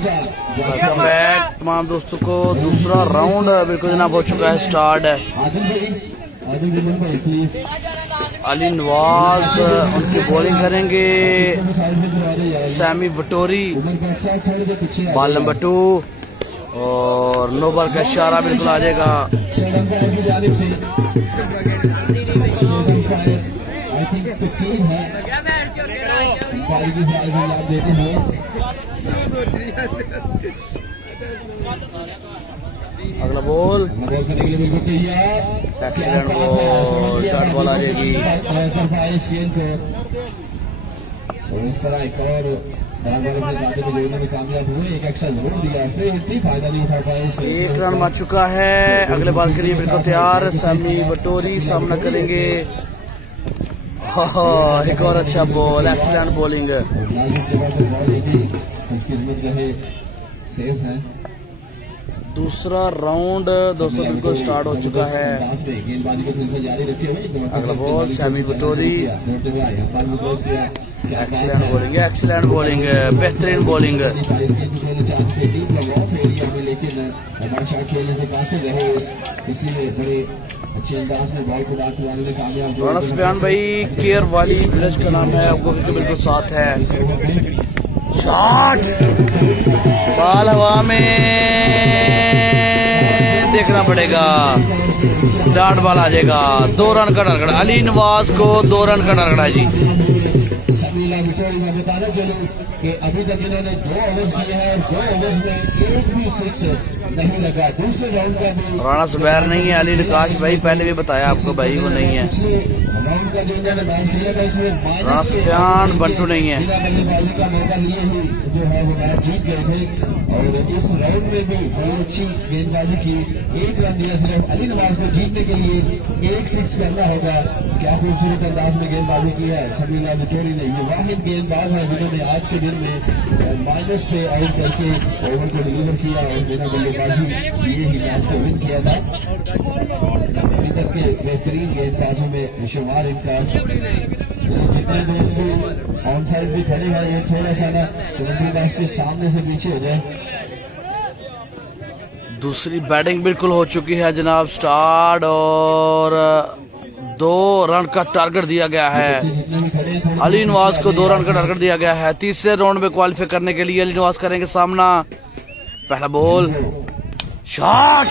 Welcome back तमाम दोस्तों को। दूसरा राउंड बिल्कुल जनाब हो चुका है स्टार्ट। अली नवाज उनकी बॉलिंग करेंगे, सैमी वटोरी बॉल नंबर 2 और नो बॉल का इशारा बिल्कुल आ जाएगा। अगला ball excellent ball, dot ball आ जाएगी। इस तरह एक और कामयाब हुए, एक एक्शन जरूर दिया, फिर फायदा नहीं उठा पाए। 1 रन मार चुका है। अगले बॉल के लिए बिल्कुल तैयार। सैमी वटोरी सामना करेंगे। एक और अच्छा बॉल, एक्सीलेंट बॉलिंग। सेफ है। दूसरा राउंड दोस्तों बिल्कुल स्टार्ट हो चुका है। अगला बॉल सैमी वटोरी, एक्सीलेंट बॉलिंग, एक्सीलेंट बॉलिंग, बेहतरीन बॉलिंग। राणा सुफियान भाई केयर वाली विलेज का नाम है, आपको बिल्कुल साथ है। शॉट, बॉल हवा में देखना पड़ेगा, डॉट बॉल आ जाएगा। 2 रन का टारगेट अली नवाज को, 2 रन का टारगेट है जी। मैं बताना चलूं कि अभी तक इन्होंने 2 ओवर्स किए हैं और 2 ओवर्स में एक भी 6 नहीं लगा। दूसरे राउंड का भी राणा सुबैर नहीं है, अली नकाश भाई पहले भी बताया आपको भाई वो नहीं है। राउंड का जो इन्होंने मैच खेला था इसमें राणा सुफियान बंटू नहीं है। बल्लेबाजी का मौका लिए ही जो है वो मैच जीत गए थे और इस राउंड में भी बड़ी अच्छी गेंदबाजी की। 1 रन दिया सिर्फ अली नवाज को जीतने के लिए। 1 6 करना होगा। क्या खूबसूरत अंदाज में गेंदबाजी की है शमीला वटोरी ने। ये वाहिद गेंदबाज है जिन्होंने आज के दिन में माइनस पे आउट करके ओवर को डिलीवर किया और बिना बल्लेबाजी ये ही मैच को विन किया था। अभी तक के बेहतरीन गेंदबाजों में शुमार इनका। जितने दोस्त भी ऑन साइड भी खड़े हैं, ये थोड़ा सा ना कमेंट्री बॉक्स के सामने से पीछे हो जाए। दूसरी बैटिंग बिल्कुल हो चुकी है जनाब स्टार्ट और 2 रन का टारगेट दिया गया है। अली नवाज को 2 रन का टारगेट दिया गया है। तीसरे राउंड में क्वालिफाई करने के लिए अली नवाज करेंगे सामना। पहला बॉल, शॉट,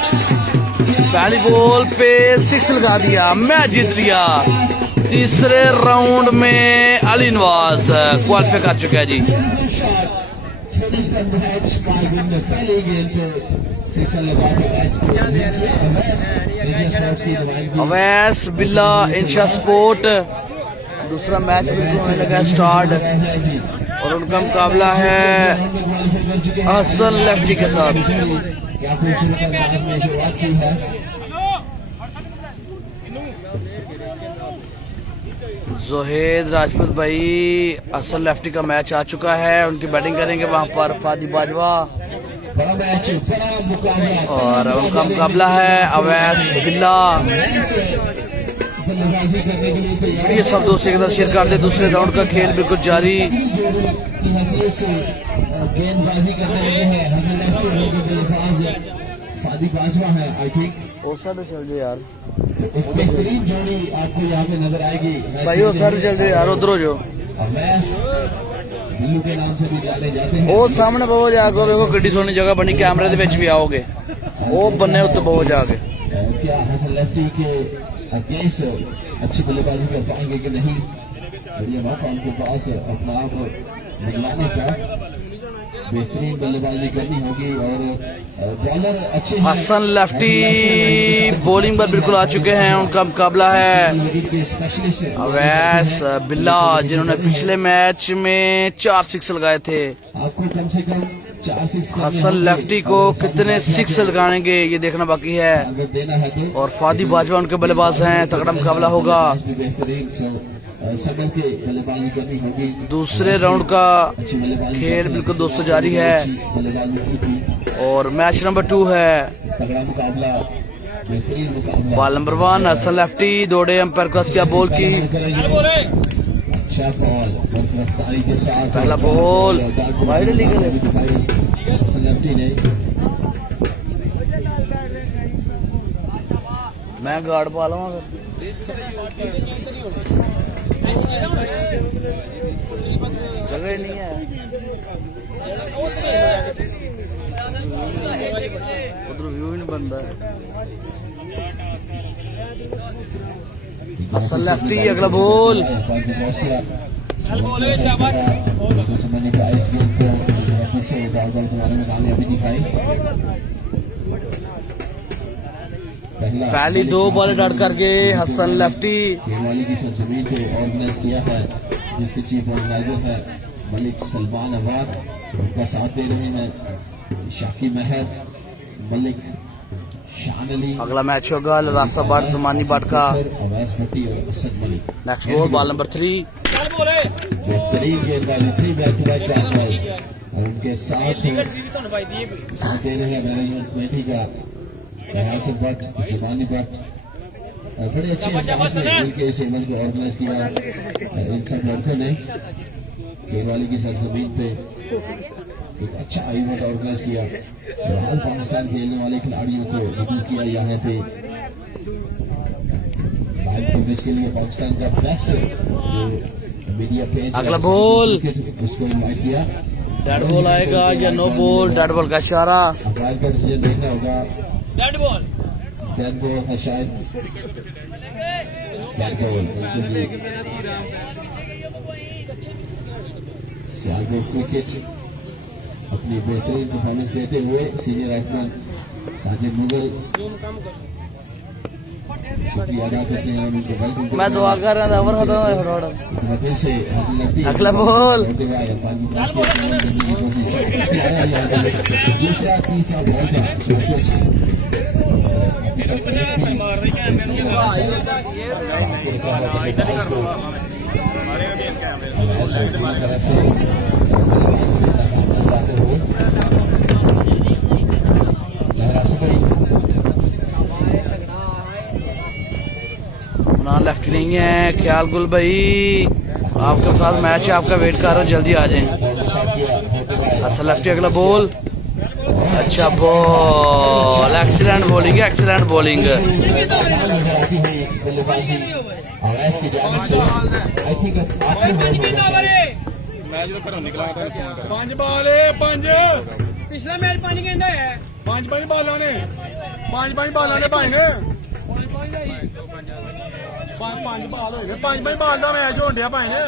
पहली बॉल पे 6 लगा दिया, मैच जीत लिया। तीसरे राउंड में अली नवाज क्वालिफाई कर चुका है जी। अवैस बिल्ला इंशा स्पोर्ट दूसरा मैच बिल्कुल होने लगा स्टार्ट और उनका मुकाबला है हसन लेफ्टी के साथ। जोहेद राजपूत भाई हसन लेफ्टी का मैच आ चुका है, उनकी बैटिंग करेंगे वहां पर फादी बाजवा और उनका मुकाबला है अवैस बिल्ला। ये सब दोस्त एक साथ शेयर कर ले। दूसरे राउंड का खेल बिल्कुल जारी। गेंदबाजी करने लगे हैं फादी बाजवा है। आई थिंक वो सर चल जाए यार, एक बेहतरीन जोड़ी आपको यहाँ पे नजर आएगी भाई। वो सर चल जाए यार, उधर जो बिल्लू के नाम से भी जाने जाते हैं। वो सामने बहुत जागो, देखो किड्डी सोनी जगह बनी, कैमरे के भी आओगे वो बनने उत्ते बहुत जाके। क्या हसन लेफ्टी के अगेंस्ट अच्छी बल्लेबाजी कर पाएंगे कि नहीं? बढ़िया मौका उनके पास अपना आप निगलाने का। बेहतरीन बल्लेबाजी करनी होगी और बॉलर अच्छे हसन लेफ्टी बॉलिंग पर बिल्कुल आ चुके हैं। उनका मुकाबला है अवैस बिल्ला जिन्होंने पिछले मैच में 4 6 लगाए थे। आपको कम से कम 4 6 हसन लेफ्टी को कितने 6 लगाएंगे ये देखना बाकी है। और फादी बाजवा उनके बल्लेबाज हैं, तगड़ा मुकाबला होगा। बल्लेबाजी करनी होगी। दूसरे राउंड का खेल बिल्कुल दोस्तों जारी है और मैच नंबर 2 है। बॉल नंबर 1 हसन लेफ्टी दौड़े, अंपायर का क्या बॉल की। पहला बॉल वाइड लीगल है। मैं गार्ड पा लूंगा जगह नहीं है उधर व्यू ही नहीं बनता है। असल लेफ्टी अगला बोल पहली 2 बॉल डट करके हसन लेफ्टी केवाली की सरजमीन पे ऑर्गेनाइज किया है, जिसके चीफ ऑर्गेनाइजर है मलिक सलमान अवाद। उनका साथ दे रहे हैं शाकी महर, मलिक शान अली। अगला मैच होगा रासाबाद जमानी बाट का। अवैस भट्टी और Asad Malik. Next ball ball number 3 बेहतरीन गेंदबाजी, 3 बैक टू बैक गेंदबाज और उनके साथ दे रहे हैं मैनेजमेंट कमेटी का हसन भट्ट, जमानी भट्ट। बड़े अच्छे अंदाज में मिलकर इस इवेंट को ऑर्गेनाइज किया इन सब लड़कों ने। केवाली की सरजमीन पे एक अच्छा इवेंट ऑर्गेनाइज किया और ऑल पाकिस्तान खेलने वाले खिलाड़ियों को रिव्यू किया यहाँ पे लाइव कवरेज के लिए। पाकिस्तान का बेस्ट जो मीडिया पेज अगला बॉल उसको इन्वाइट किया। डेड बॉल आएगा या नो बॉल? डेड बॉल का इशारा। अंपायर का डिसीजन देखना होगा। डेड बॉल है शायद। डेड बॉल सियालकोट क्रिकेट अपनी बेहतरीन परफॉर्मेंस देते हुए सीनियर बैट्समैन साजिद मुगल शुक्रिया अदा करते हैं उनको वेलकम। मैं दुआ कर रहा था फिर से हासिल लगती है। अगला बॉल दूसरा तीसरा बॉल था ना लेफ्टी नहीं है ख्याल गुल भाई, आपके साथ मैच है, आपका वेट कर रहा हूँ, जल्दी आ जाएं। अच्छा लेफ्टी अगला बॉल। अच्छा बॉल, एक्सीलेंट बॉलिंग है, एक्सीलेंट बॉलिंग। पिछला मैच 5 गेंदा है, 5 बालों ने 5 बालों ने भाई ने 5 बाल होए, 5 बाल का मैच होन दिया भाई ने।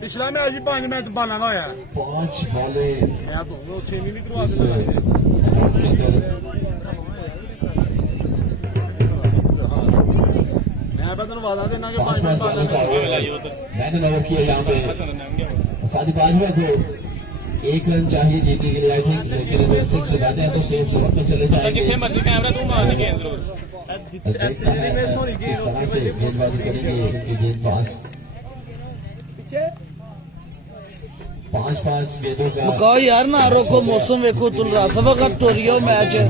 पिछला मैच भी 5 मैच बालों का होया। 5 बॉलें मैं तो 6 भी करवा देता। मैं तेन वादा देना कि 5 बालों का मैंने नंबर किया यहाँ पे फादी बाजवा को 1 रन चाहिए जीतने के लिए। आई थिंक लेकिन अगर 6 लगाते हैं तो सेफ जोन में चले जाएंगे। देखता है किस तरह से गेंदबाजी करेंगे ये गेंदबाज। 5-5 गेंदों का मुकाओ यार ना रोको, मौसम देखो तुम रासबा का टोरियो मैच है,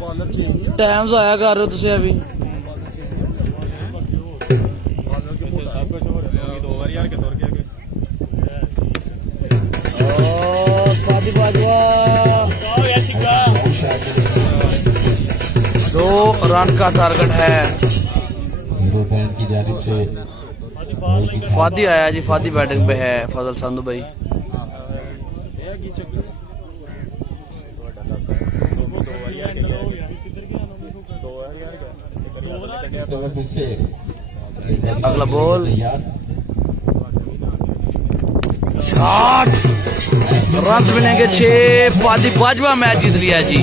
बॉलर चेंज टाइम जाया कर रहे हो तुम अभी। फादी बाजवा 2 रन का टारगेट है। हीरो बैंड की जानिब से फादी आया जी, फादी बैटिंग पे है, फजल संधू भाई। फिर से अगला बॉल शॉट, रन मिलेंगे 6। फादी बाजवा मैच जीत लिया जी।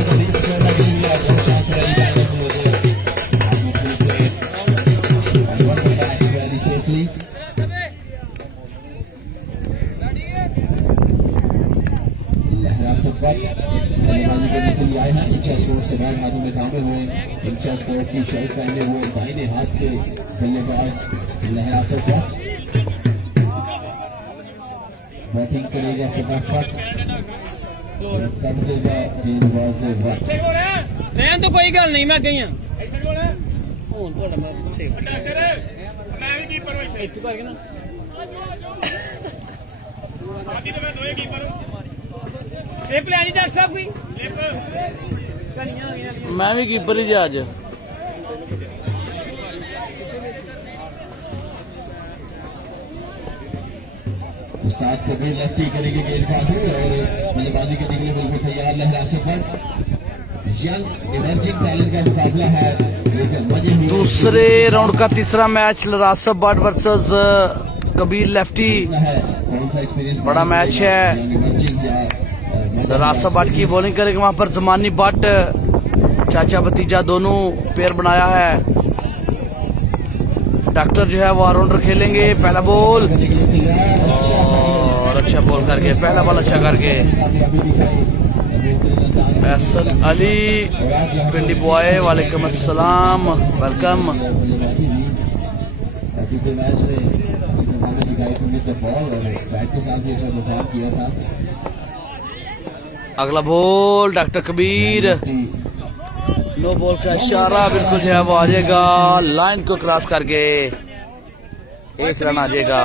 बल्लेबाजी करने के लिए आए हैं। इंचा स्पोर्ट्स के बैट हाथों में थामे हुए, इंचा स्पोर्ट की शर्ट पहने हुए दाहिने हाथ के बल्लेबाज लहरा सफात बैटिंग करेगा फटाफट, कब देगा गेंदबाज ने वक्त। रहन तो कोई गल नहीं, मैं गई हां स्लिप लैनी डॉक्टर साहब कोई मैं भी कीपर ही आज। उस्ताद कबीर लेफ्टी करेंगे गेंदबाजी और बल्लेबाजी करने के लिए बिल्कुल तैयार लहरा सफर। यंग इमर्जिंग टैलेंट का मुकाबला है। दूसरे राउंड का तीसरा मैच लरासब बट वर्सेस कबीर लेफ्टी। बड़ा मैच है। लरासब बट की बॉलिंग करेंगे वहां पर जमानी बट, चाचा भतीजा दोनों पेयर बनाया है। डॉक्टर जो है वो ऑलराउंडर खेलेंगे। पहला बॉल और अच्छा बॉल करके, पहला बॉल अच्छा करके एहसन अली पिंडी बॉय, वालेकुम अस्सलाम, वेलकम। अगला ball doctor Kabir, no ball का इशारा, बिल्कुल जो है वो आ जाएगा लाइन को क्रॉस करके, 1 रन आ जाएगा।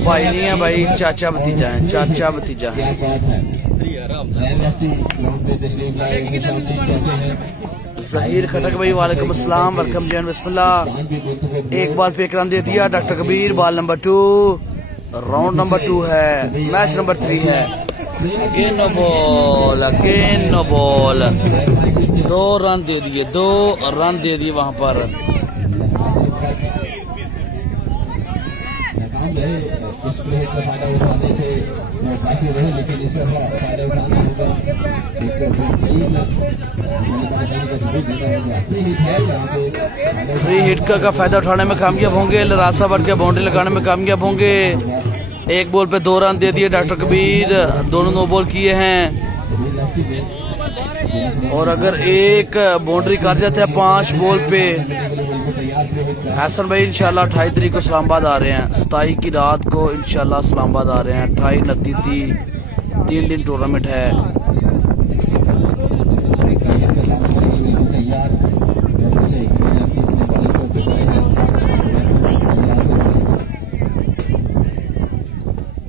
भाई नहीं है भाई, चाचा भतीजा है, चाचा भतीजा है। जहीर खटक भाई वालेकुम अस्सलाम, वेलकम जैन, बिस्मिल्लाह। एक बॉल पे 1 रन दे दिया doctor Kabir. Ball number 2, round number 2 है, मैच नंबर 3 है। Again no ball, again no ball. 2 run दे दिए, 2 रन दे दिए वहां पर। इस प्ले का फायदा उठाने से काफी रहे, लेकिन इस फायदा उठाना होगा। फ्री हिट का फायदा उठाने में कामयाब होंगे, लरासा बट के बाउंड्री लगाने में कामयाब होंगे। 1 बॉल पे 2 रन दे दिए डॉक्टर कबीर, दोनों नो बॉल किए हैं। और अगर एक बाउंड्री कर जाते हैं 5 बॉल पे। हसन भाई इंशाल्लाह 28 तारीख को इस्लामाबाद आ रहे हैं, 27 की रात को इंशाल्लाह इस्लामाबाद आ रहे हैं। 28, 29, 3 दिन टूर्नामेंट है।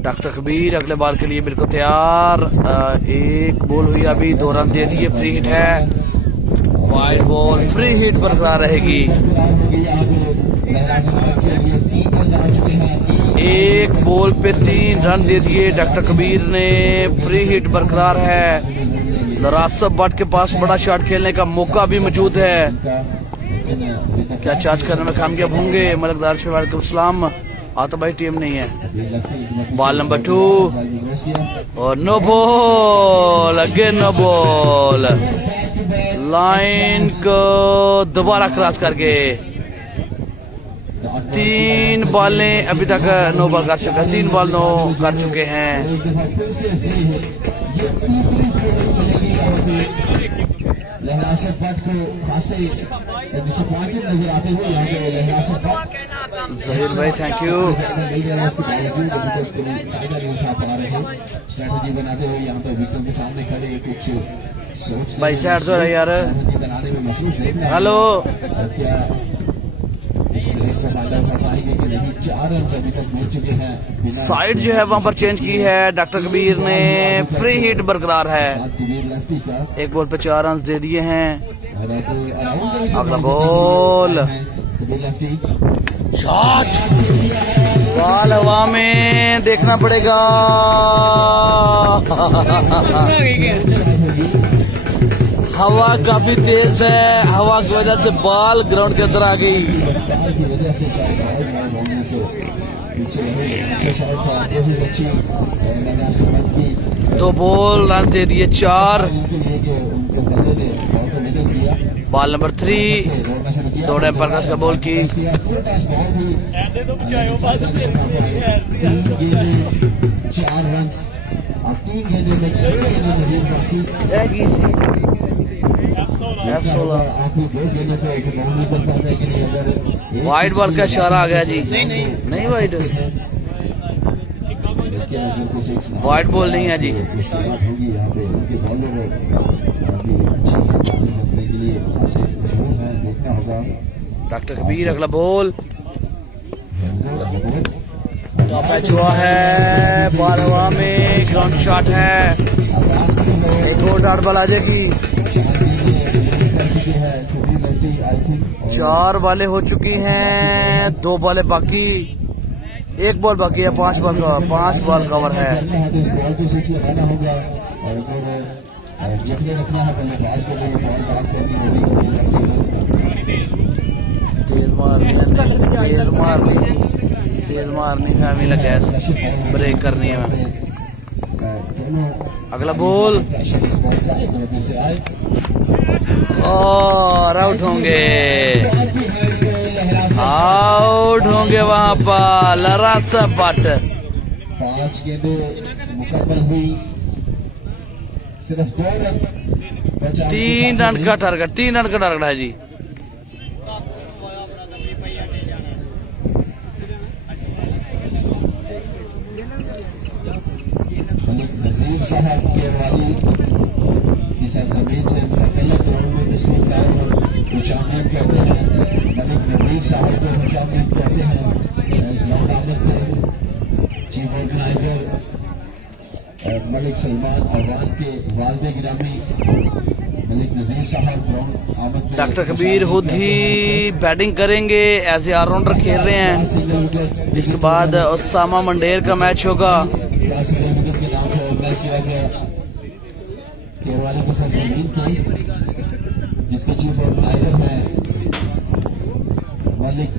डॉक्टर कबीर अगले बॉल के लिए बिल्कुल तैयार। 1 बॉल हुई अभी, 2 रन दे दिए, फ्री हिट है। वाइड बॉल, फ्री हिट बरकरार रहेगी। 1 बॉल पे 3 रन दे दिए डॉक्टर कबीर ने, फ्री हिट बरकरार है। लरासब बट के पास बड़ा शॉट खेलने का मौका भी मौजूद है। क्या चार्ज करने में कामयाब होंगे? मलकदार से वालेकुम सलाम, आता भाई टीम नहीं है। बॉल नंबर 2 और no ball, again no ball. Line को दोबारा क्रॉस करके 3 बॉलें अभी तक नो बॉल कर चुका, 3 बॉल नो कर चुके हैं। जहीर भाई थैंक यू। स्ट्रेटजी बनाते हुए यहाँ पे विकेट के सामने खड़े कुछ भाई साइड तो है यार। हेलो, क्या इस प्लेयर का फायदा उठा पाएंगे कि नहीं? 4 रन अभी तक मिल चुके हैं। साइड जो है वहां पर चेंज की है डॉक्टर कबीर ने, फ्री हिट बरकरार है। 1 बॉल पे 4 रन दे दिए हैं। अगला बॉल, शॉट, बॉल हवा में, देखना पड़ेगा। हवा काफी तेज है, हवा की वजह से बॉल ग्राउंड के अंदर आ गई। 2 बॉल रन दे दिए 4। बॉल नंबर 3 दौड़े परकस का बॉल की। 4 रन, 3 गेंदों में वाइड बॉल का इशारा आ गया जी। नहीं वाइड, वाइड बॉल नहीं है जी। डॉक्टर कबीर अगला बॉल, टॉप मैच हुआ है, बॉल हवा में, ग्राउंड शॉट है, एक और डॉट बॉल आ जाएगी। 4 बॉलें हो चुकी हैं, 2 बॉलें बाकी, 1 बॉल बाकी है, 5 बॉल कवर है। तेज मारनी है, हमें लगा ब्रेक करनी है। अगला बॉल और आउट होंगे वहां पर लरासा बट। 5 गेंदें मुकम्मल हुई, सिर्फ 2 रन, 3 रन का टारगेट है जी। नजीर साहब के वाली की सरजमीन से मुतल्लिक़ राउंड में तशरीफ लाए हैं, खुशामदीद कहते हैं। मलिक नजीर साहब को खुशामदीद कहते हैं। ग्राउंड आमद में चीफ ऑर्गेनाइजर मलिक सलमान अवान के वालिद गिरामी मलिक नजीर साहब ग्राउंड आमद में। डॉक्टर कबीर खुद ही बैटिंग करेंगे, ऐसे ऑलराउंडर खेल रहे हैं। इसके बाद उसामा मंडेर का मैच होगा। विकेट के नाम से ऑर्गेनाइज किया गया केवाली की सरजमीन थी, जिसके चीफ ऑर्गेनाइजर हैं मलिक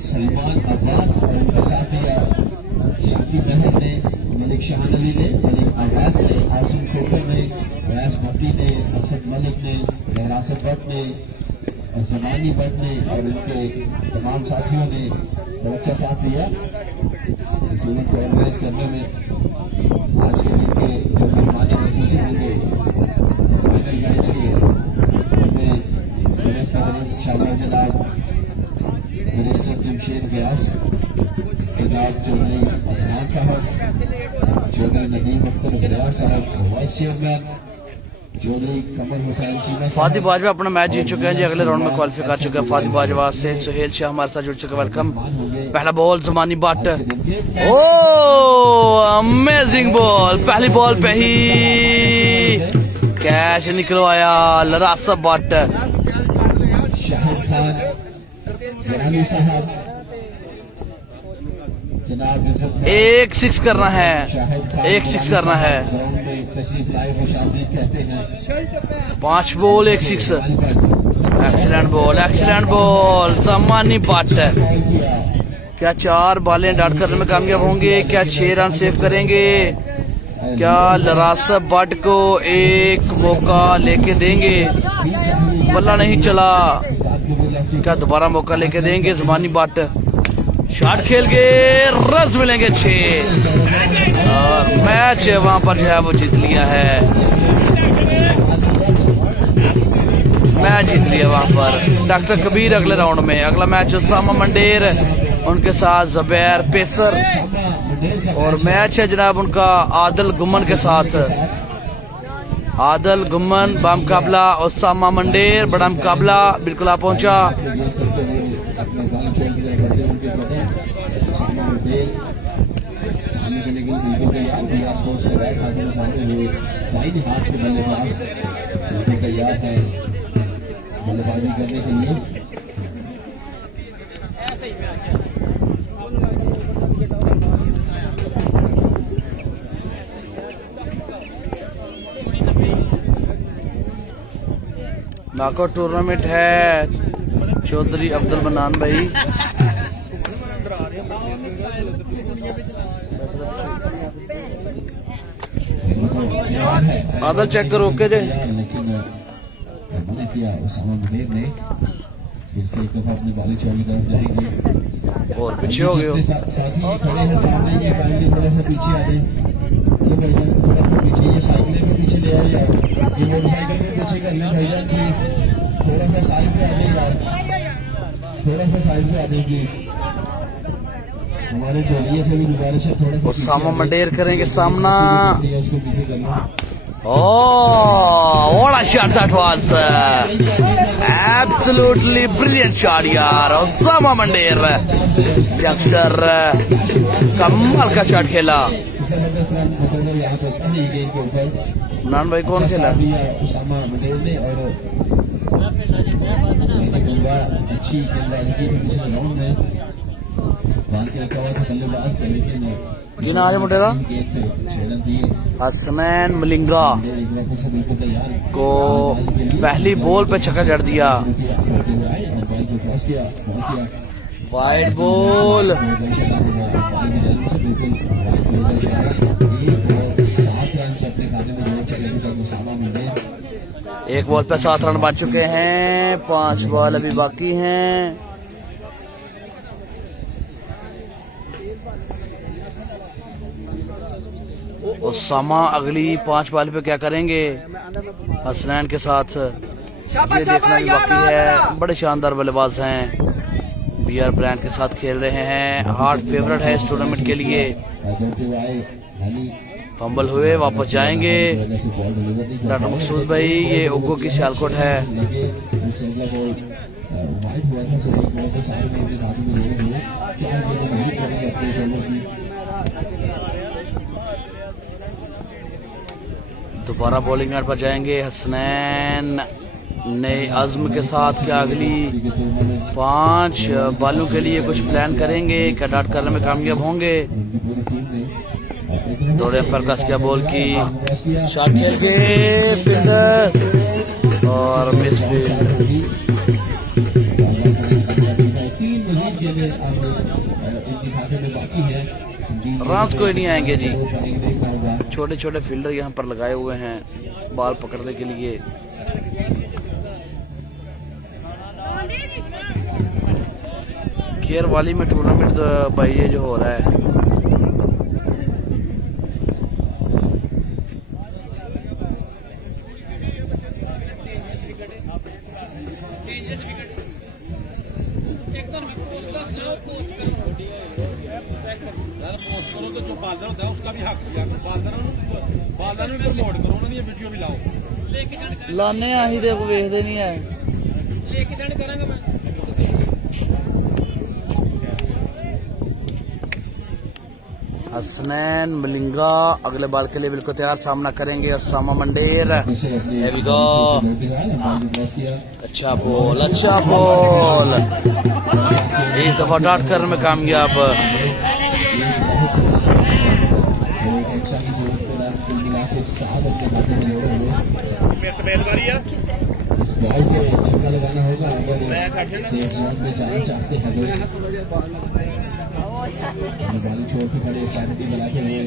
सलमान अवान और उनके साथ दिया शाकिब अहमद ने, मलिक शाहान अली ने, मलिक आवाज ने, आसिम खोखर ने, वैस भट्टी ने, असद मलिक ने, रहरासत भट्ट ने, जमानी भट्ट ने और उनके तमाम साथियों ने बहुत अच्छा साथ दिया इस इवेंट को ऑर्गेनाइज करने में। आज के दिन के जो मेहमान महसूस होंगे फाइनल मैच के, उनमें सिलेक्ट फहरिस्त शामिल जनाब बैरिस्टर जमशेद व्यास, जनाब चौधरी अदनान साहब, चौधरी नदीम अख्तर व्यास साहब वाइस चेयरमैन, चौधरी कमर हुसैन चीमा। फादी बाजवा अपना मैच जीत चुके हैं जी, अगले राउंड में क्वालिफाई कर चुके हैं। फादी बाजवा से सुहेल शाह हमारे साथ जुड़ चुके हैं, वेलकम। पहला ball Zamani but, O amazing ball, पहली बॉल पे ही कैच निकलवाया लरासा बट। शाहिद खान गिरामी साहब, जनाब एक 6 करना है, एक 6 करना है। ग्राउंड में तशरीफ लाए खुशामदीद कहते हैं। 5 ball 1 6। Excellent ball Zamani but. क्या 4 बॉलें डॉट करने में कामयाब होंगे? क्या 6 रन सेव करेंगे? क्या लरासा बट को एक मौका लेके देंगे? बल्ला नहीं चला, क्या दोबारा मौका लेके देंगे? जमानी बट शॉट खेल के रन मिलेंगे 6 और मैच वहां पर जो है वो जीत लिया है, मैच जीत लिया वहां पर डॉक्टर कबीर। अगले राउंड में अगला मैच उसामा मंडेर, उनके साथ जुबैर पेसर और मैच है जनाब उनका आदिल गुम्मन के साथ। आदिल गुम्मन बामुकाबला उसामा मंडेर, बड़ा मुकाबला बिल्कुल आ पहुंचा। तैयार है बल्लेबाजी करने के लिए। नॉकआउट टूर्नामेंट है, चौधरी अब्दुल मन्नान भाई। आदल चेक करो, ओके जे। लेकिन मना किया उसामा मंडेर ने, फिर से एक दफा अपनी बॉलिंग चौकी तरफ जाएंगे और पीछे हो गए हो। साथी खड़े हैं सामने, ये पाएंगे थोड़ा सा पीछे आ जाए, ये भाईजान थोड़ा सा पीछे, ये साइकिलें भी पीछे ले आए यार, ये मोटरसाइकिल भी पीछे कर लें भाईजान प्लीज, थोड़ा सा साइड पे आ जाए यार, थोड़ा सा साइड पे आ जाएगी। हमारे जोड़िए से भी गुजारिश है थोड़ा सा उसामा मंडेर करेंगे सामना। उसको पीछे करना। Oh, what a shot that was! Absolutely brilliant shot, yaar. Osama Mandir, youngster कमाल का शॉट खेला। जबरदस्त रन बटोरे यहाँ पे पहली गेंद के ऊपर। नान भाई कौन खेला? उसामा मंडेर ने और अच्छी गेंदबाजी की थी पिछले राउंड में। बाल के रखा हुआ था बल्लेबाज पे, लेकिन जी ना आज मुंडेरा गेंद पे 6 रन दिए। हसनैन मलिंगा एक बार फिर से बिल्कुल तैयार को पहली बॉल पे छक्का जड़ दिया। वाइड बॉल, 1 बॉल पे 7 रन बन चुके हैं, 5 बॉल अभी बाकी हैं। उसामा अगली 5 बॉल पे क्या करेंगे हसनैन के साथ, ये देखना भी बाकी है। बड़े शानदार बल्लेबाज हैं, बीआर ब्रांड के साथ खेल रहे हैं, हार्ड फेवरेट है इस टूर्नामेंट के लिए। फंबल हुए, वापस जाएंगे डॉक्टर मकसूद भाई। ये ओगो की सियालकोट है। दोबारा बॉलिंग पर जाएंगे हसनैन नए अज़्म के साथ। क्या अगली 5 बॉलों के लिए कुछ प्लान करेंगे? क्या डॉट करने में कामयाब होंगे? दौड़े पर कस क्या बॉल की शॉट खेल गए फील्डर और मिस फील्ड। 3 मजीद गेंदें अब इनके खाते में बाकी है। रन्स कोई नहीं आएंगे जी। छोटे छोटे फील्डर यहाँ पर लगाए हुए हैं बॉल पकड़ने के लिए। केयर वाली में टूर्नामेंट भाई ये जो हो रहा है, पोस्ट करो तो जो बालर होता है उसका भी हक दिया करो। बालर भी प्रमोट करो, उन्होंने वीडियो भी लाओ। लाने आही दे वेखदे नहीं है। लेके सेंड करूंगा मैं। हसनैन मलिंगा अगले बॉल के लिए बिल्कुल तैयार, सामना करेंगे उसामा मंडेर। Here we go। अच्छा बॉल, अच्छा बॉल, एक दफा डॉट करने में कामयाब। छक्का लगाना होगा अगर सेफ जोन में जाना चाहते हैं लोग। बॉलिंग छोड़ के खड़े स्ट्रैटेजी बनाते हुए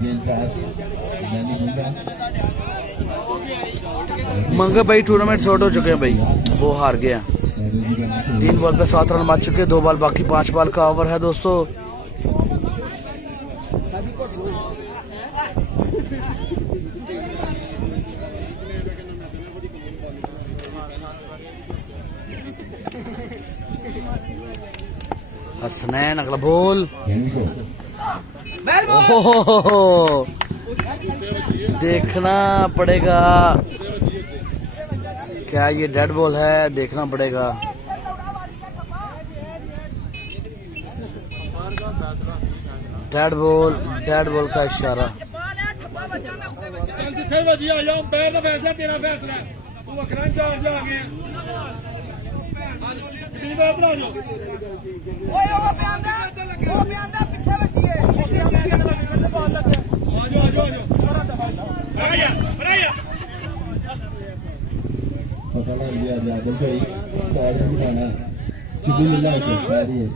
गेंद पास मंगे भाई टूर्नामेंट शॉर्ट हो चुके हैं भाई, वो हार गया। 3 बॉल पे 7 रन बच चुके, 2 बॉल बाकी, 5 बॉल का ओवर है दोस्तों। हसनैन अगला बॉल, ओहो देखना पड़ेगा, क्या ये डेड बॉल है? देखना पड़ेगा। डेड बॉल का इशारा। चल जिथे वजी आ जाओ, पैर का फैसला तेरा फैसला, तू वखरा चार्ज आ गया। पता लग गया जादव भाई साइड में बिठाना चिड़ी मिला के सारी है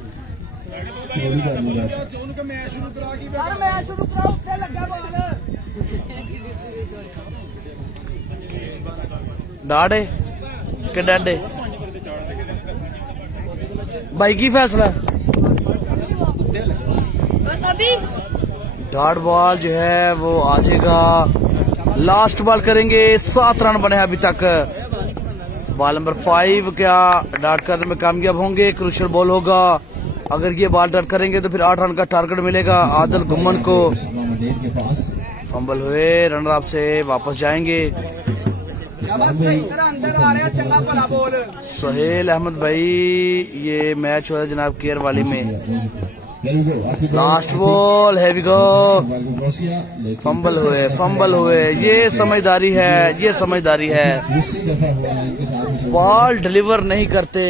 थोड़ी कर लिया उनका मैच शुरू करा के यार मैच शुरू करा, उत्ते लगा बॉल। डाडे के डाडे भाई की फैसला बस अभी डॉट बॉल जो है वो आ जाएगा। लास्ट बॉल करेंगे, 7 रन बने अभी तक। बॉल नंबर 5 क्या डॉट करने में कामयाब होंगे? क्रूशियल बॉल होगा, अगर ये बॉल डॉट करेंगे तो फिर 8 रन का टारगेट मिलेगा आदिल गुम्मन को। फंबल हुए, रनर अप से वापस जाएंगे। सोहेल अहमद भाई, ये मैच हो रहा है जनाब केयर वाली में। लास्ट बॉल, हैवी गो, फंबल हुए। ये समझदारी है, ये समझदारी है। दूसरी दफा हुआ है इनके साथ इस बॉल डिलीवर नहीं करते।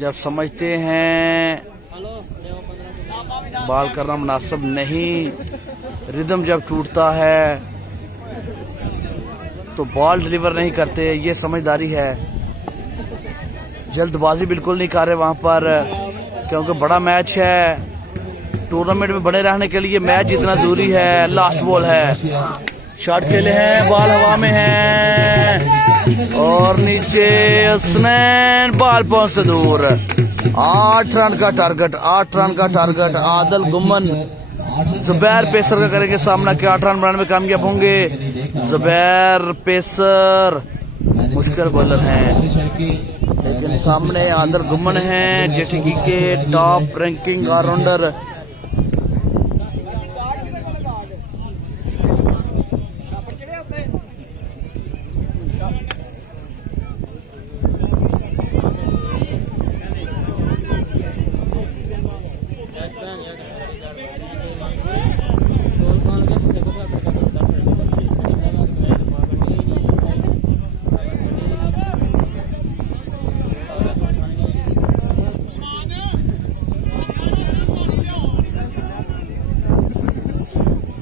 जब समझते हैं बॉल करना मुनासिब नहीं, रिदम जब टूटता है तो बॉल डिलीवर नहीं करते, ये समझदारी है। जल्दबाजी बिल्कुल नहीं कर रहे वहां पर, क्योंकि बड़ा मैच है। टूर्नामेंट में बने रहने के लिए मैच जितना जरूरी है। लास्ट बॉल है, शॉट खेले हैं, बॉल हवा में है और नीचे उस्मान, बॉल पहुंच से दूर। 8 रन का टारगेट, 8 रन का टारगेट। आदिल गुम्मन जुबैर पेसर का करेंगे सामना के 8 रन बनाने में कामयाब होंगे। जुबैर पेसर मुश्किल बॉलर हैं, लेकिन सामने आदिल गुम्मन हैं, जेटीकी के टॉप रैंकिंग ऑलराउंडर।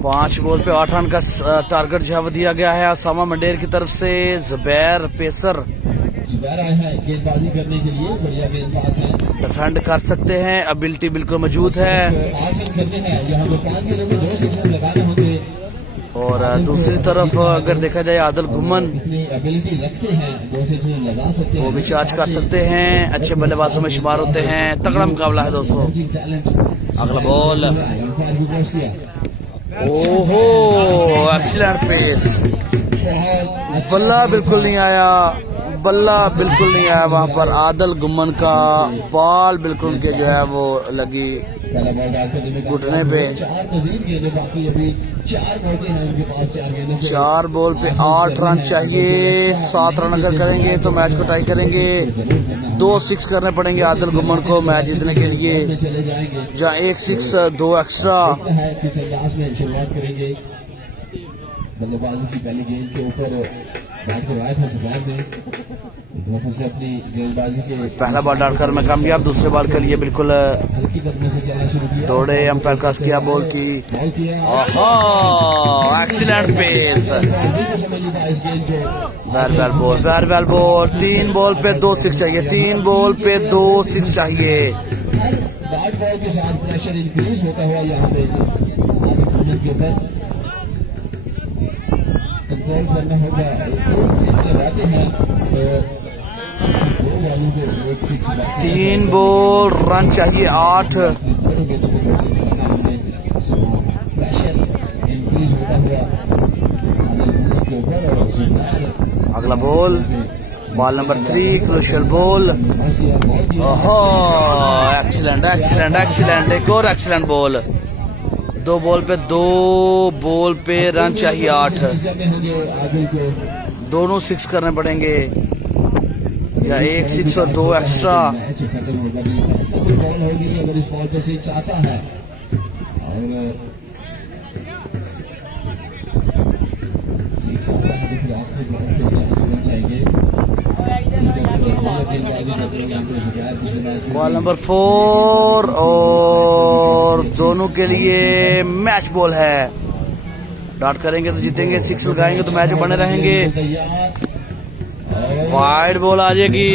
पांच बॉल पे 8 रन का टारगेट जो है वो दिया गया है असामा मंडेर की तरफ से। जुबैर पेसर जुबैर आए हैं गेंदबाजी करने के लिए, बढ़िया गेंदबाज है, डिफेंड कर सकते हैं, एबिलिटी बिल्कुल मौजूद है। 8 रन करने हैं, यहाँ पे 5 गेंदों में 2 सिक्स लगाने होंगे। और दूसरी तरफ अगर देखा जाए आदिल गुम्मन इतनी एबिलिटी रखते हैं, 2 सिक्स लगा सकते हैं, वो भी चार्ज कर सकते हैं, अच्छे बल्लेबाजों में शुमार होते हैं। तगड़ा मुकाबला है दोस्तों। अगला बॉल, ओहो एक्सीलेंट पेस, बल्ला बिल्कुल नहीं आया, बल्ला बिल्कुल नहीं आया वहां पर। आदिल गुम्मन का बॉल बिल्कुल के जो है वो लगी घुटने पे। 4 मजीद गेंदें बाकी, अभी 4 मौके हैं उनके पास, 4 गेंदों में 4 बॉल पे 8 रन चाहिए। 7 रन अगर करेंगे तो मैच को टाई करेंगे। 2 सिक्स करने पड़ेंगे आदिल गुम्मन को मैच जीतने के लिए, चले जाएंगे। जहाँ 1 सिक्स 2 एक्स्ट्रा। है कि सरदास में शुरुआत करेंगे। बल्लेबाजी की पहली गेंद के ऊपर बैट करवाया था जुबैर ने, फिर से अपनी गेंदबाजी के पहला बॉल डालकर मैं कामयाब, दूसरे बॉल के लिए बिल्कुल हल्की कदमों से चलना शुरू किया। दौड़े, अंपायर क्रॉस किया बॉल की। बॉल किया, एक्सीलेंट पेस, बिल्कुल समझ नहीं था इस गेंद को। Well ball. 3 बॉल पे 2 सिक्स चाहिए, 3 बॉल पे 2 सिक्स चाहिए। हर बैट बॉल के साथ प्रेशर इंक्रीज होता हुआ यहाँ पे आदिल गुम्मन के ऊपर कंट्रोल करना होगा। 1 सिक्स लगाते हैं तो 2 बॉलों पे 1 सिक्स, 3 बॉल, रन चाहिए 8। दोनों गेंदों पे 2 सिक्स लगा हमने, सो प्रेशर इंक्रीज होता हुआ आदिल गुम्मन के ऊपर। और जुबैर अगला ball, ball number 3, crucial ball. ओहो एक्सीलेंट, एक और एक्सीलेंट बॉल। 2 बॉल पे 2 बॉल पे रन चाहिए 8। दोनों 6 करने पड़ेंगे, या 1 सिक्स और 2 एक्स्ट्रा। मैच खत्म होगा, बॉल होगी अगर इस बॉल पे 6 आता है। और 6 आता है तो फिर आखिरी बॉल पे चांस बन जाएंगे। बॉल नंबर 4 और दोनों के लिए मैच बॉल है। डॉट करेंगे तो जीतेंगे, 6 लगाएंगे तो मैच में बने रहेंगे। वाइड बॉल आ जाएगी।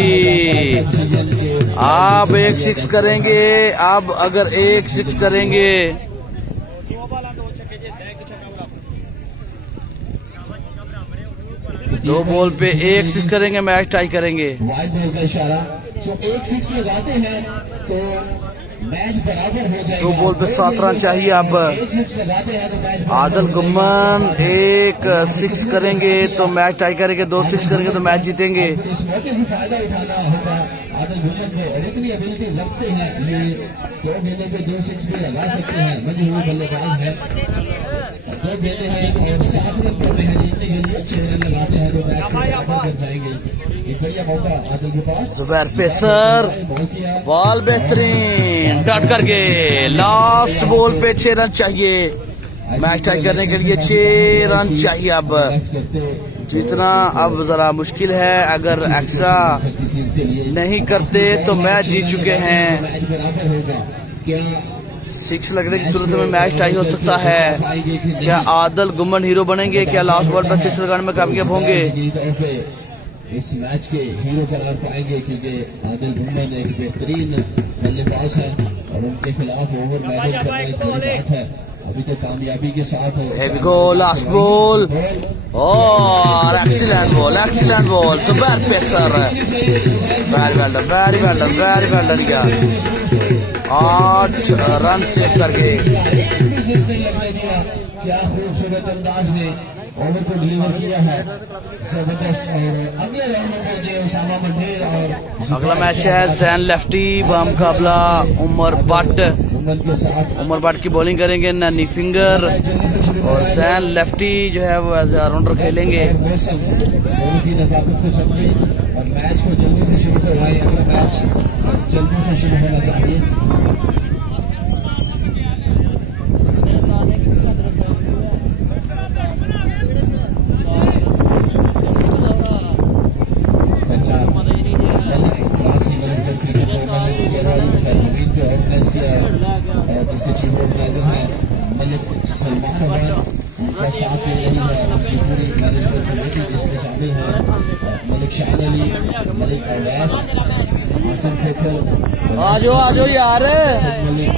आप 1 सिक्स करेंगे, आप अगर 1 सिक्स करेंगे 2 बॉल पे 1 सिक्स करेंगे, मैच टाई करेंगे। वाइड बॉल का इशारा, तो 1 सिक्स लगाते हैं तो मैच बराबर हो जाएगा। 2 बॉल पे 7 रन चाहिए। अब 1 सिक्स लगाते हैं तो मैच आदिल गुम्मन 1 सिक्स करेंगे तो मैच टाई करेंगे, 2 सिक्स करेंगे तो मैच जीतेंगे। इस मौके से फायदा उठाना होगा आदिल गुम्मन को, और इतनी एबिलिटी रखते हैं ये 2 गेंदों पे 2 सिक्स भी लगा सकते हैं, मजे हुए बल्लेबाज है। दो गेंदें हैं और 7 रन करने हैं जीतने के लिए। 6 रन लगाते हैं तो मैच को बराबर कर जाएंगे। एक बढ़िया मौका आदिल के पास, जुबैर पेसर, बॉल किया, बॉल बेहतरीन डट करके लास्ट बॉल पे 6 रन चाहिए। मैच टाई करने के लिए 6 रन चाहिए। अब जीतना अब जरा मुश्किल है, अगर एक्स्ट्रा नहीं करते तो मैच जीत चुके हैं। मैच बराबर होगा। क्या 6 लगने की सूरत में मैच टाई हो सकता है। क्या आदिल गुम्मन हीरो बनेंगे? क्या लास्ट बॉल पर 6 लगाने में कामयाब होंगे? इस मैच के हीरो करार पाएंगे क्योंकि आदिल गुम्मन एक बेहतरीन बल्लेबाज है और उनके खिलाफ ओवर मैनेज करना एक बड़ी बात है। अभी तो कामयाबी के साथ Here we go, last ball. और excellent ball. Zubair pacer, very well done यार। 8 रन सेव करके क्या खूबसूरत अंदाज में ओवर को डिलीवर किया है, जबरदस्त। और अगले राउंड में पहुंचे उसामा मंडेर और अगला मैच है जैन लेफ्टी बामुकाबला उमर भट्ट। उमर के साथ उमर भट्ट की बॉलिंग करेंगे नैनी फिंगर और जैन लेफ्टी जो है वो एज ऑलराउंडर खेलेंगे। मौसम दोनों की नजाकत को समझे और मैच को जल्दी से शुरू करवाएं। अगला मैच जल्दी से शुरू होना चाहिए। जिसके चीफ ऑर्गेनाइजर हैं मलिक सलमान उनका साथ दे रही है उनकी पूरी मैनेजमेंट कमेटी जिसमें शामिल है मलिक शान अली, मलिक अवैस, हसन खोखर, आजो यार, मलिक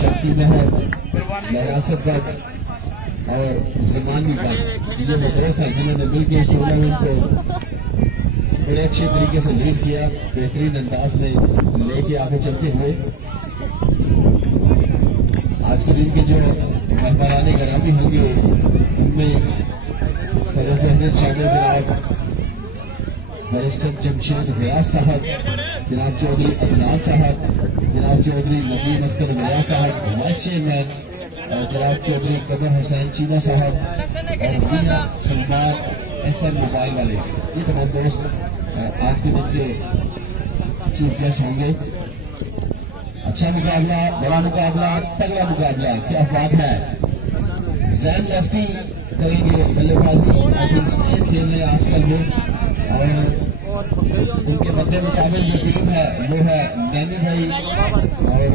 शक्ति महर, लहरासत भट्ट और जमानी भट्ट। ये वो दोस्त हैं जिन्होंने मिलकर इस टूर्नामेंट को बड़े अच्छे तरीके से लीड किया, बेहतरीन अंदाज में लेके आगे चलते हुए। आज के दिन के जो मेहमानाने ग्रामी होंगे उनमें सदर फहरिस्त शामिल जनाब बैरिस्टर जमशेद रियाज साहब, जनाब चौधरी अदनान साहब, जनाब चौधरी नदीम अख्तर रियाज साहब वाइस चेयरमैन, जनाब चौधरी कमर हुसैन चीमा साहब और मियां सलमान एसएम मोबाइल वाले। ये तमाम दोस्त आज के दिन के चीफ गेस्ट होंगे। अच्छा मुकाबला, बड़ा मुकाबला, तगड़ा मुकाबला, क्या बात है। जैन लेफ्टी करेंगे बल्लेबाजी, आई थिंक स्पिन खेलने आजकल वो, और उनके मद्दे मुकाबले जो टीम है वो है नैनी भाई और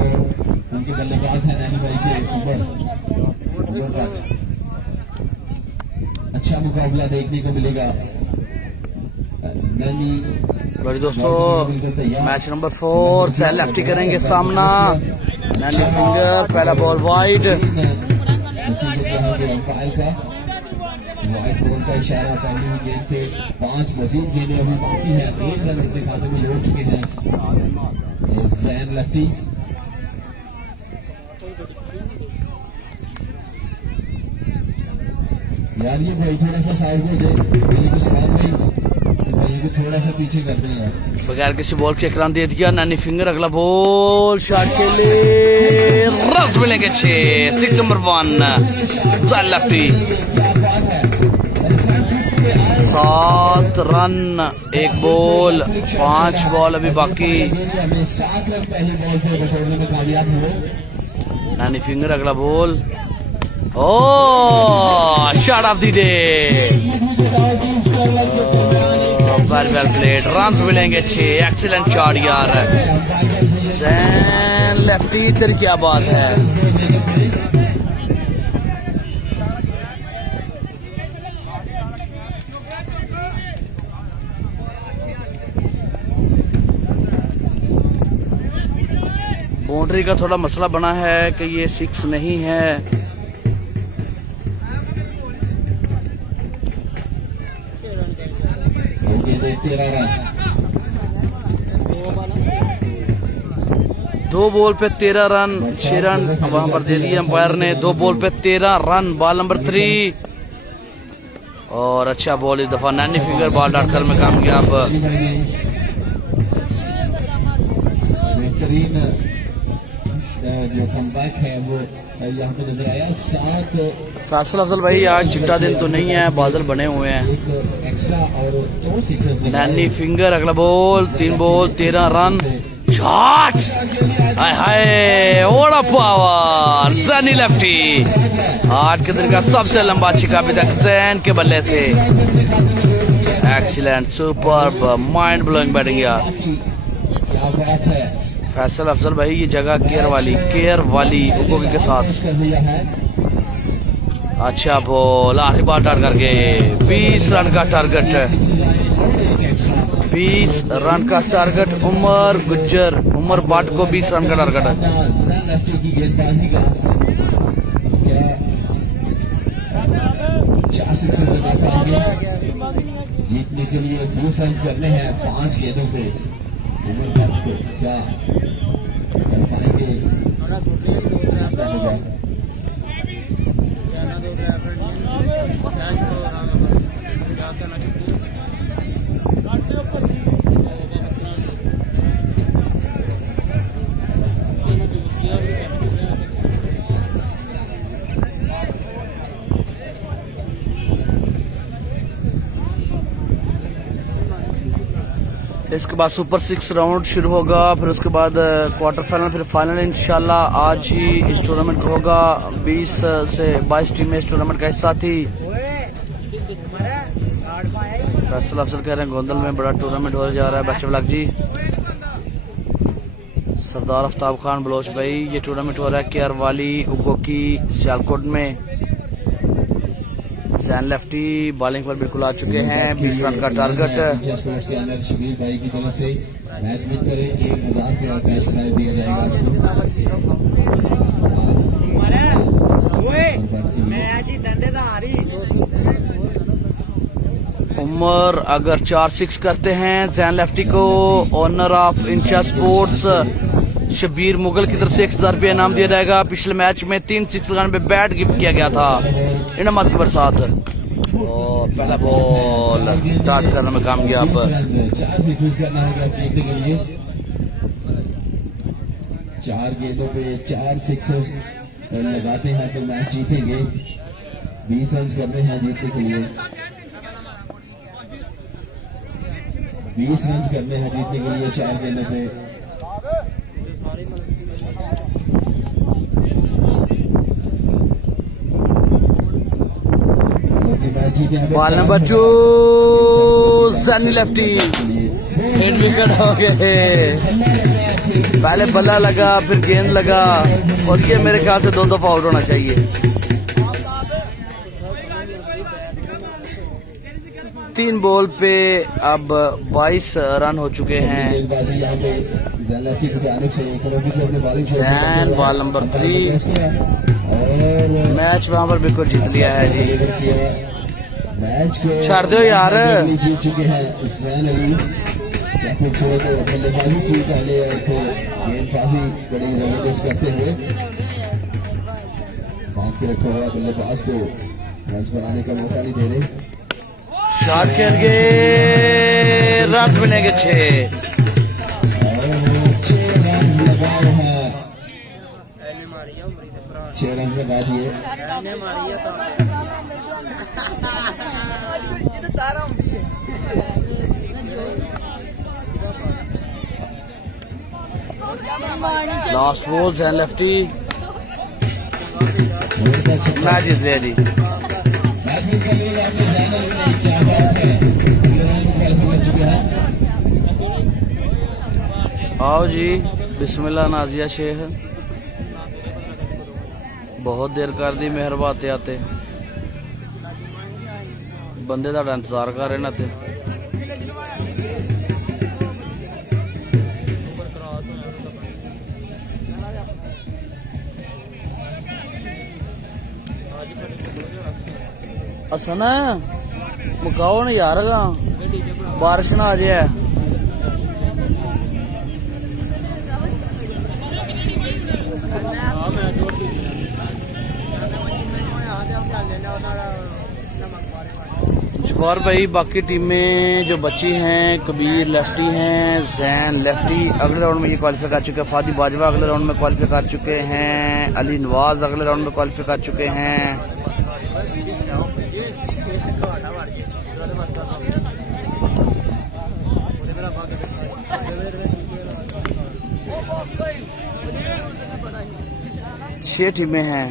उनके बल्लेबाज है नैनी भाई के उमर भट्ट। अच्छा मुकाबला देखने को मिलेगा। नैनी बड़ी दोस्तों मैच नंबर 4 जैन लेफ्टी करेंगे सामना नैनी फिंगर। पहला बॉल वाइड, अंपायर का वाइड बॉल का इशारा। पहली ही गेंद पे 5 मजीद गेंदें अभी बाकी है। 1 रन अपने खाते में जोड़ चुके हैं जैन लेफ्टी। यार ये भाई थोड़ा सा साइड में दे, थोड़ा सा पीछे कर देंगे। बगैर किसी बॉल के इकराम दे दिया नैनी फिंगर। अगला बॉल शॉट के लिए रन मिलेंगे 6 number 1 Jain lefty. 7 run, 1 ball, 5 ball अभी बाकी। 7 रन पहले बॉल पे बटोरने में कामयाब हुए नैनी फिंगर। अगला ball, oh shot of the day, well played, run मिलेंगे 6। एक्सीलेंट शॉट यार, जैन लेफ्टी तेरी क्या बात है। बाउंड्री का थोड़ा मसला बना है कि ये 6 नहीं है। दो बॉल पे 13 रन, 6 रन वहां पर दे दिए अंपायर ने। 2 बॉल पे 13 रन, बॉल नंबर 3। और अच्छा बॉल इस दफा नैनी फिंगर बॉल डालकर में कामयाब। बेहतरीन जो कमबैक है वो यहाँ पे नजर आया। 7 फैसल अफजल भाई आज चिट्टा दिन तो नहीं है, बादल बने हुए हैं। एक एक्स्ट्रा और 2 सिक्सर्स नैनी फिंगर अगला ball, 3 ball 13 run. Shot, hi hi, what a power, जैनी लेफ्टी। आज के दिन का सबसे लंबा छिक्का अभी तक जैन के बल्ले से। Excellent, superb, mind blowing batting यार। क्या बात है, फैसल अफजल भाई ये जगह केयर वाली उगोगी के साथ। कर दिया है। अच्छा बॉल, आखिरी बार टार करके 20 रन का टारगेट। 20 रन का टारगेट उमर गुज्जर, उमर भट्ट को 20 रन का टारगेट है। जैन लेफ्टी की गेंदबाजी का क्या 4 सिक्सर बना पाएंगे? जीतने के लिए 20 रन करने हैं 5 गेंदों पे। उमर भट्ट को क्या कर पाएंगे? क्या होगा? इसके बाद सुपर 6 राउंड शुरू होगा, फिर उसके बाद क्वार्टर फाइनल, फिर फाइनल इंशाल्लाह आज ही इस टूर्नामेंट का होगा। 20 से 22 टीमें इस टूर्नामेंट का हिस्सा थी। फैसल अफसर कह रहे हैं गोंदल में बड़ा टूर्नामेंट होने जा रहा है। बेस्ट ऑफ लक जी। सरदार आफ्ताब खान बलोच भाई, ये टूर्नामेंट हो रहा है केयर वाली उगोकी सियालकोट में। जैन लेफ्टी बॉलिंग पर बिल्कुल आ चुके हैं। 20 रन का टारगेट। स्पोर्ट्स के अंदर शबीर भाई की तरफ से मैच विन करे 1000 का कैश प्राइज दिया जाएगा। उमर अगर 4 6 करते हैं जैन लेफ्टी को honour of Insha sports Shabir Mughal की तरफ से 1000 रुपया इनाम दिया जाएगा। पिछले मैच में 3 6 रन पे बैट गिफ्ट किया गया था इनामत की बरसात। और पहला बॉल स्टार्ट करने में कामयाब। 4 सिक्सेस करना होगा जीतने के लिए। 4 गेंदों पे 4 सिक्सेस लगाते हैं तो मैच जीतेंगे। 20 रन करने हैं जीतने के लिए। 20 रन करने हैं जीतने के लिए 4 गेंदों पे। Ball number 2 Sunny lefty, hit wicket हो गए। पहले बल्ला लगा, फिर गेंद लगा, और ये मेरे ख्याल से 2 दफा आउट होना चाहिए। 3 बॉल पे अब 22 रन हो चुके हैं। जैन बॉल नंबर 3, मैच वहां पर बिल्कुल जीत लिया है जी। मैच को छोड़ दो यार। जीत चुके हैं जैन अली। क्या खूबसूरत बल्लेबाजी की पहले, गेंदबाजी बड़ी जबरदस्त करते हुए। बात के रखा हुआ बल्लेबाज को रन बनाने का मौका नहीं दे रहे। शॉट खेल के रन बनेंगे 6। 6 रन लगाए हैं। 6 रन लगा दिए। Last ball Jain lefty, match is ready. आओ जी, बिस्मिल्लाह नाजिया शेख। बहुत देर कर दी मेहरबा आते आते, बंदे दा इंतजार कर रहे न। असन मुकाओ ना यार, बारिश ना आ जाए। और भाई बाकी टीमें जो बची हैं, कबीर लेफ्टी हैं, जैन लेफ्टी अगले राउंड में ये क्वालिफाई कर चुके हैं। फादी बाजवा अगले राउंड में क्वालिफाई कर चुके हैं। अली नवाज अगले राउंड में क्वालिफाई कर चुके हैं। छह टीमें हैं।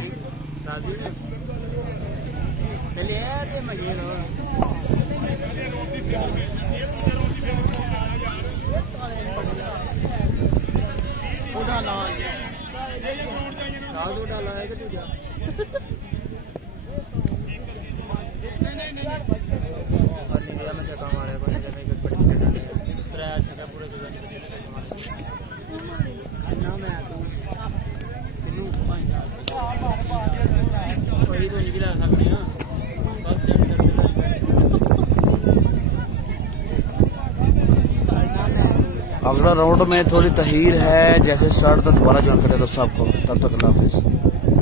अगला राउंड में थोड़ी तहीर है, जैसे स्टार्ट तो दोबारा ज्वाइन करें तो सबको, तब तक अल्लाह हाफिज़।